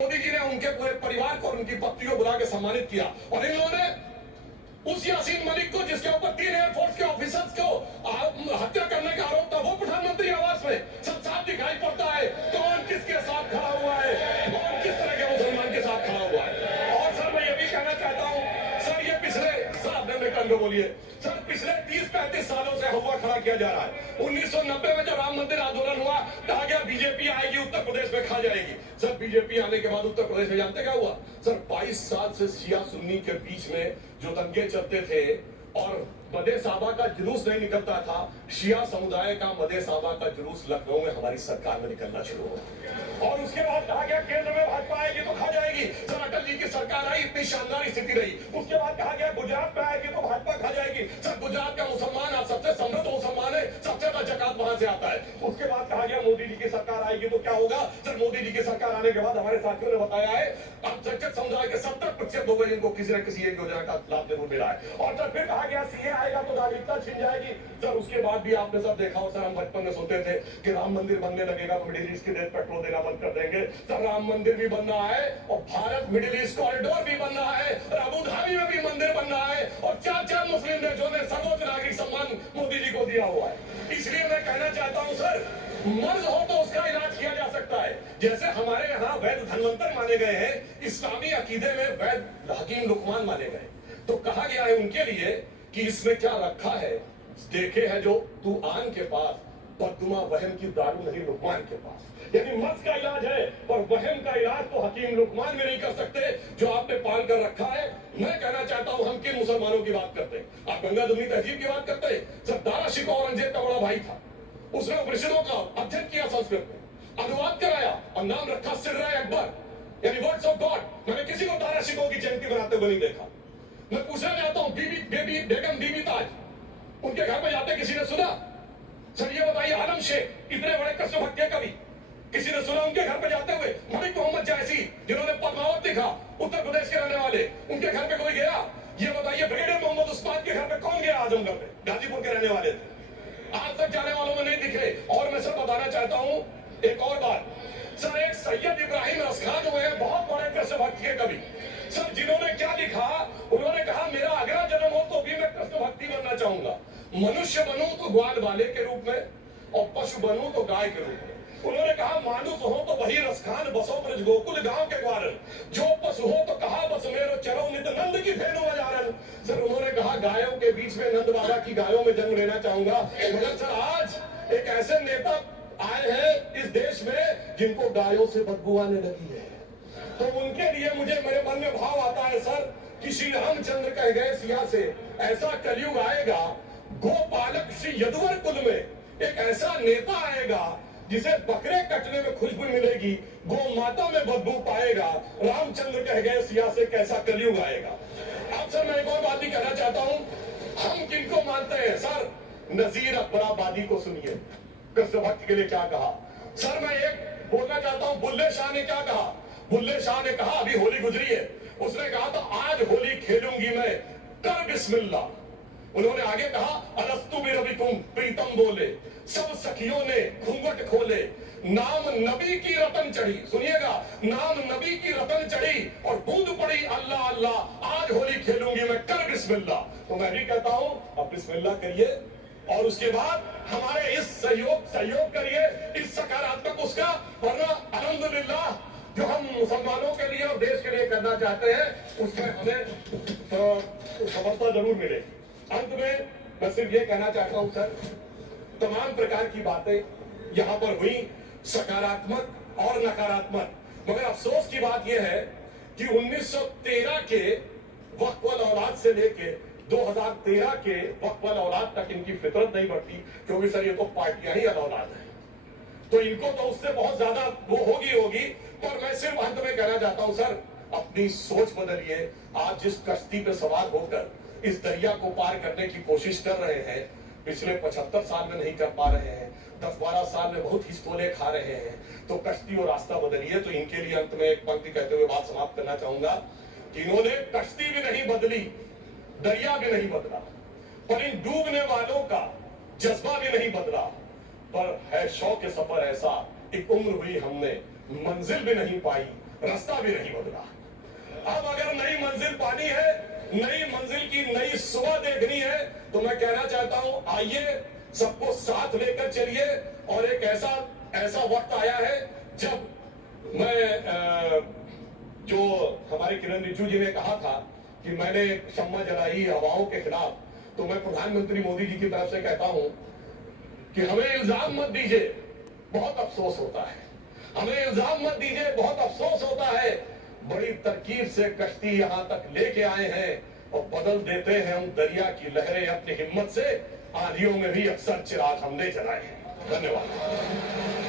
मोदी जी ने उनके पूरे परिवार को और उनकी पत्नी को बुला के सम्मानित किया और इन लोगों ने उस यासीन मलिक को, जिसके ऊपर 3 एयरफोर्स के ऑफिसर्स को हत्या करने का आरोप था, वो प्रधानमंत्री आवास में सब साफ दिखाई पड़ता है कौन किसके साथ खड़ा हुआ है, कौन किस तरह के मुसलमान के साथ खड़ा हुआ है। और सर मैं ये भी कहना चाहता हूँ सर, ये पिछले सर आपने मेरे कान को बोलिए सर, पिछले 30-35 सालों से हुआ खड़ा किया जा रहा है। 1990 में जब राम मंदिर आंदोलन हुआ, कहा गया बीजेपी आएगी उत्तर प्रदेश में खा जाएगी। सर बीजेपी आने के बाद उत्तर प्रदेश में जानते क्या हुआ सर? 22 साल से शिया सुन्नी के बीच में जो दंगे चलते थे और मदे साहबा का जुलूस नहीं निकलता था, शिया समुदाय का मदे साहबा का जुलूस लखनऊ में हमारी सरकार में निकलना शुरू हुआ। और उसके बाद कहा गया केंद्र में भाजपा आएगी तो खा जाएगी। सर अटल जी की सरकार आई, इतनी शानदार स्थिति रही। उसके बाद कहा गया गुजरात में आएगी तो भाजपा खा जाएगी। सर गुजरात का मुसलमान आज सबसे समृद्ध मुसलमान है, सबसे ज्यादा जकात वहां से आता है। उसके बाद कहा गया मोदी जी की सरकार आएगी तो क्या होगा? सर मोदी जी की सरकार आने के बाद हमारे साथियों ने बताया है अल्पसंख्यक समुदाय के 70% लोग जिनको किसी न किसी एक योजना का लाभ जरूर मिला है। और सर फिर कहा गया सीए आएगा तो नागरिकता छिन जाएगी। सर उसके बाद भी आपने सब देखा हो, सर हम बचपन में सोचते थे कि राम मंदिर बनने लगेगा तो मिडिल ईस्ट के देश पेट्रोल देना बंद कर देंगे। सर राम मंदिर भी बन रहा है और भारत मिडिल ईस्ट कॉरिडोर भी बन रहा है, अबू धाबी में भी मंदिर बन रहा है और 4 मुस्लिम देशों ने सर्वोच्च नागरिक सम्मान मोदी जी को दिया हुआ है। इसलिए मैं कहना चाहता हूं सर, मर्ज हो तो उसका इलाज किया जा सकता है। जैसे हमारे यहाँ वैद धनवंतर माने गए हैं, इस्लामी अकीदे में वैद हकीम लुकमान माने गए, तो कहा गया है उनके लिए कि इसमें क्या रखा है, देखे है जो तू आन के पास, बददुआ वहम की दारू नहीं लुकमान के पास। यदि मर्ज का इलाज है और वहम का इलाज तो हकीम लुकमान में नहीं कर सकते जो आपने पाल कर रखा है। मैं कहना चाहता हूं हम किन मुसलमानों की बात करते हैं? आप गंगा जमुनी तहजीब की बात करते हैं। सर दारा शिकोह औरंगजेब का बड़ा भाई था, उसने उपनिषदों का अध्ययन किया, संस्कृत में अनुवाद कराया और नाम रखा सिर्रा अकबर, यानी वर्ड्स ऑफ गॉड। मैंने किसी को दारा शिकोह की जयंती बनाते हुए नहीं देखा। मैं पूछना चाहता हूं बेगम बीबी ताज, उनके घर पे जाते किसी ने सुना? सर ये बताइए, आलम शेख इतने बड़े कृष्ण भक्त के कवि, किसी ने सुना उनके घर पे जाते हुए? मलिक मोहम्मद जायसी जिन्होंने पद्मावत लिखा, उत्तर प्रदेश के रहने वाले, उनके घर पे कोई गया? ये बताइए ब्रिगेडियर मोहम्मद उस्मान के घर पे कौन गया? आजमगढ़ में, गाजीपुर के रहने वाले थे, आज तक जाने वालों में नहीं दिखे। और मैं सर बताना चाहता हूं एक और बात, सर एक सैयद इब्राहिम रसखान हुए हैं, बहुत बड़े कृष्ण भक्त के कवि। सर जिन्होंने क्या लिखा, उन्होंने कहा मेरा अगला जन्म हो तो भी मैं कृष्ण भक्ति बनना चाहूंगा। मनुष्य बनूं तो ग्वाल बाले के रूप में और पशु बनूं तो गाय के रूप में। उन्होंने कहा मानुष हो तो वही रसखान, बसो ब्रज गोकुल गांव के ग्वारन, जो पशु हो तो कहा बस मेरो चरो नित नंद की भेनो बजारन। सर उन्होंने कहा गायों के बीच में नंद बाबा की गायों में जन्म लेना चाहूंगा। मगर सर आज एक ऐसे नेता आए हैं इस देश में जिनको गायों से बदबू आने लगी है, तो उनके लिए मुझे मेरे मन में भाव आता है सर कि श्री रामचंद्र कह गए सिया से, ऐसा कलयुग आएगा गोपालक श्री यदुवर कुल में एक ऐसा नेता आएगा जिसे बकरे कटने में खुशबू मिलेगी, गो माता में बदबू पाएगा। रामचंद्र कह गए सिया से कैसा कलयुग आएगा। अब सर मैं एक और बात भी कहना चाहता हूं, हम किनको मानते हैं? सर नजीर अकबराबादी को सुनिए, कृष्ण भक्त के लिए क्या कहा। सर मैं एक बोलना चाहता हूं, बुल्ले शाह ने क्या कहा? बुल्ले शाह ने कहा, अभी होली गुजरी है, उसने कहा तो आज होली खेलूंगी मैं, कर बिस्मिल्लाह। उन्होंने आगे कहा अलस्तु बिरबिकुम, प्रीतम बोले, सब सखियों ने घूंघट खोले, नाम नबी की रतन चढ़ी, सुनिएगा, नाम नबी की रतन चढ़ी और बूंद पड़ी अल्लाह अल्लाह, आज होली खेलूंगी मैं, कर बिस्मिल्लाह। तो मैं भी कहता हूं अब बिस्मिल्लाह करिए और उसके बाद हमारे इस सहयोग करिए, इस सकारात्मक उसका, वरना अल्हम्दुलिल्लाह जो हम मुसलमानों के लिए और देश के लिए करना चाहते हैं उसमें हमें सफलता जरूर मिले। अंत में मैं सिर्फ ये कहना चाहता हूं सर, तमाम प्रकार की बातें यहाँ पर हुई, सकारात्मक और नकारात्मक, मगर अफसोस की बात यह है कि 1913 के वक्फ वल औलाद से लेके 2013 के वक्फ वल औलाद तक इनकी फितरत नहीं बढ़ती, क्योंकि सर ये तो पार्टियां ही औलाद है, तो इनको तो उससे बहुत ज्यादा वो होगी। पर मैं सिर्फ अंत में कहना चाहता हूं सर, अपनी सोच बदलिए। आप जिस कश्ती पे सवार होकर इस दरिया को पार करने की कोशिश कर रहे हैं, पिछले 75 साल में नहीं कर पा रहे हैं, 10-12 साल में बहुत हिचकोले खा रहे हैं, तो कश्ती और रास्ता बदलिए। तो इनके लिए अंत में एक पंक्ति कहते हुए बात समाप्त करना चाहूंगा कि इन्होंने कश्ती भी नहीं बदली, दरिया भी नहीं बदला, पर इन डूबने वालों का जज्बा भी नहीं बदला, पर है शौक सफर ऐसा, एक उम्र हुई हमने मंजिल भी नहीं पाई, रास्ता भी नहीं बदला। अब अगर नई मंजिल पानी है, नई मंजिल की नई सुबह देखनी है, तो मैं कहना चाहता हूं, आइए सबको साथ लेकर चलिए। और एक ऐसा वक्त आया है जब मैं जो हमारे किरण रिजिजू जी ने कहा था कि मैंने शम्मा जलाई हवाओं के खिलाफ, तो मैं प्रधानमंत्री मोदी जी की तरफ से कहता हूं कि हमें इल्जाम मत दीजिए, बहुत अफसोस होता है। हमें इल्जाम मत दीजिए, बहुत अफसोस होता है। बड़ी तरकीब से कश्ती यहां तक लेके आए हैं और बदल देते हैं हम दरिया की लहरें अपनी हिम्मत से। आंधियों में भी अक्सर चिराग हमने जलाए हैं। धन्यवाद।